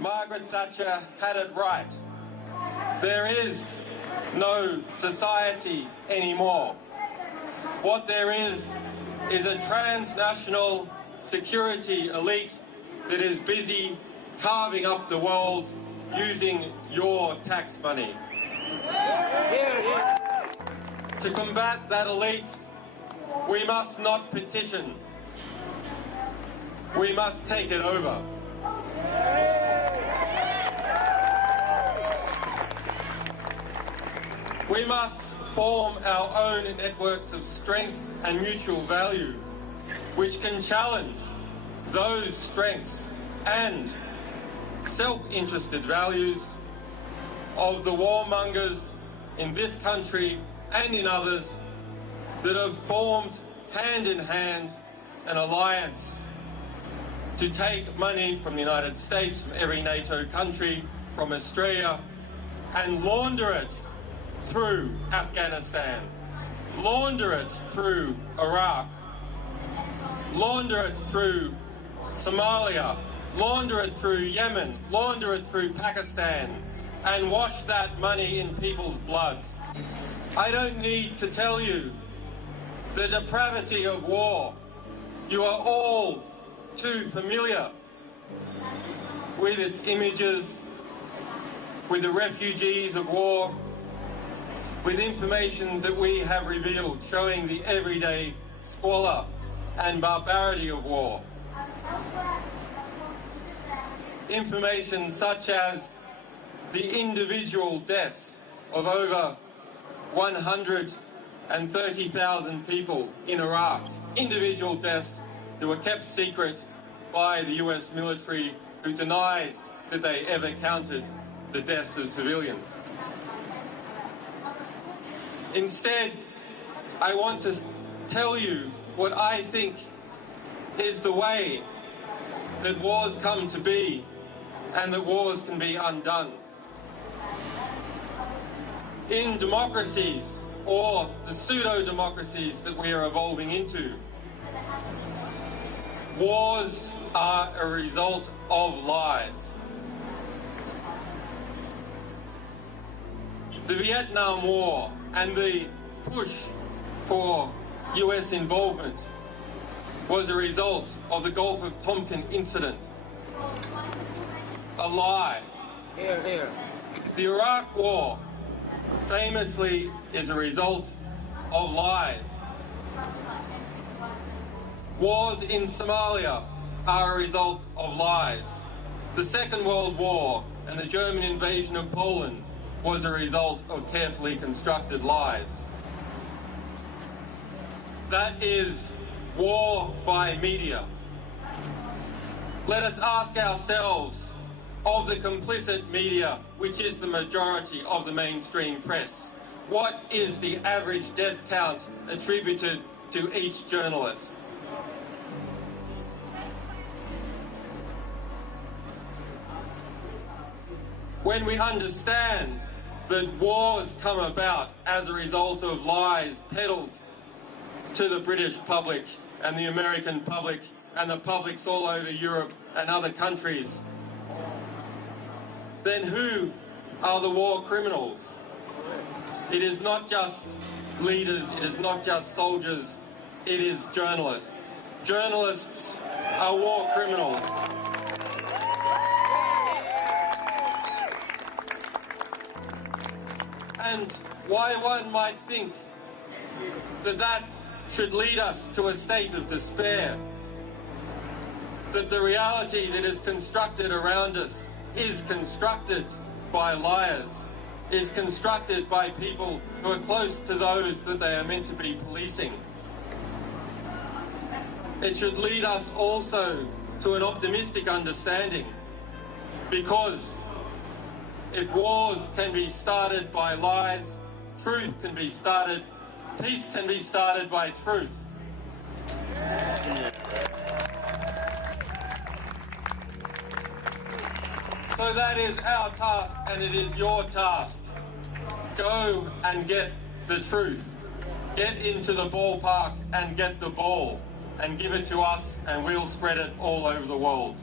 Margaret Thatcher had it right. There is no society anymore. What there is a transnational security elite that is busy carving up the world using your tax money. To combat that elite, we must not petition. We must take it over. We must form our own networks of strength and mutual value, which can challenge those strengths and self-interested values of the warmongers in this country and in others that have formed hand in hand an alliance to take money from the United States, from every NATO country, from Australia, and launder it through Afghanistan, launder it through Iraq, launder it through Somalia, launder it through Yemen, launder it through Pakistan, and wash that money in people's blood. I don't need to tell you the depravity of war. You are all too familiar with its images, with the refugees of war, with information that we have revealed showing the everyday squalor and barbarity of war. Information such as the individual deaths of over 130,000 people in Iraq, individual deaths that were kept secret by the US military, who denied that they ever counted the deaths of civilians. Instead, I want to tell you what I think is the way that wars come to be and that wars can be undone. In democracies, or the pseudo-democracies that we are evolving into, wars are a result of lies. The Vietnam War and the push for US involvement was a result of the Gulf of Tonkin incident. A lie. Here, here. The Iraq War famously is a result of lies. Wars in Somalia are a result of lies. The Second World War and the German invasion of Poland was a result of carefully constructed lies. That is war by media. Let us ask ourselves, of the complicit media, which is the majority of the mainstream press, what is the average death count attributed to each journalist? When we understand that wars come about as a result of lies peddled to the British public and the American public and the publics all over Europe and other countries, then who are the war criminals? It is not just leaders, it is not just soldiers, it is journalists. Journalists are war criminals. And why one might think that that should lead us to a state of despair, that the reality that is constructed around us is constructed by liars, is constructed by people who are close to those that they are meant to be policing. It should lead us also to an optimistic understanding, because if wars can be started by lies, truth can be started, peace can be started by truth. So that is our task, and it is your task. Go and get the truth. Get into the ballpark and get the ball, and give it to us, and we'll spread it all over the world.